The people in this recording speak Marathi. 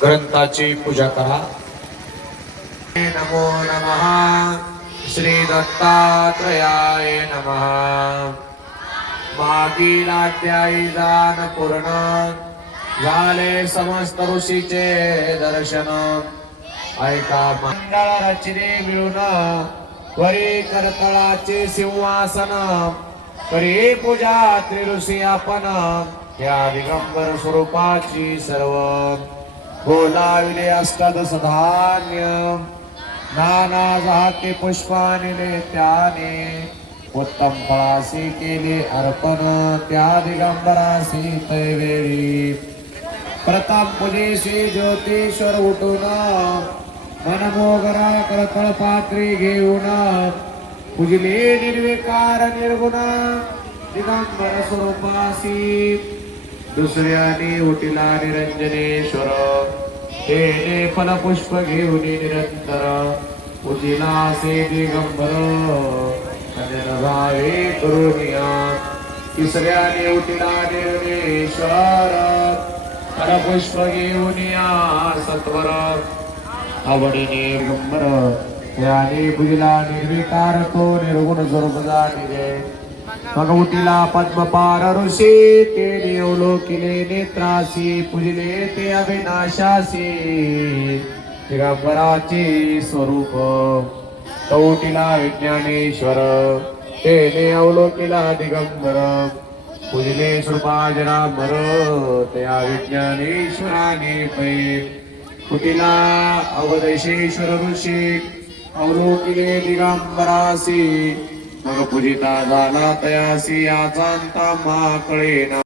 ग्रंथाची पूजा करा। नमो नमः श्री दत्तात्रयाय नमः। मागील अध्यायी दान पूर्ण झाले समस्त ऋषीचे दर्शन। ऐका मंडळ रचने मिळून वरी करतळाचे सिंहासन करी पूजा त्रिऋषी आपण या दिगंबर स्वरूपाची सर्व बोलाविले अष्टादश धान्य नाना जाती पुष्पानिले त्याने उत्तम फळासी केले अर्पण त्या दिगंबरासी तैवेळी प्रथम पूजेशी ज्योतिश्वर उठून मनमोगरा करतळ पात्री घेऊन पूजले निर्विकार निर्गुण दिगंबर स्वरूपासी। दुसऱ्याने उठिला निरंजनेश्वर तेने फलपुष्प घेऊन निरंतर पूजिला से दिगंबर भावे करुणिया। तिसऱ्याने उठिला निर्गुणेश्वर फलपुष्प घेऊन या सत्वर आवडीने दिगंबर त्याने पूजिला निर्विकार तो निर्गुण स्वरूप जाणिले। मग उठिला पद्मपार ऋषी तेने अवलोकिले नेत्रासी पूजले ते अविनाशासी दिगंबराचे स्वरूप। तो उठिला विज्ञानेश्वर तेने अवलोकिला दिगंबर पूजले स्वरूपाजरांबर त्या विज्ञानेश्वराने पै। उठिला अवधेशेश्वर ऋषी अवलोकिले दिगंबरासी मग पूजिता झाला तयासी याचा अंता मा कळेना।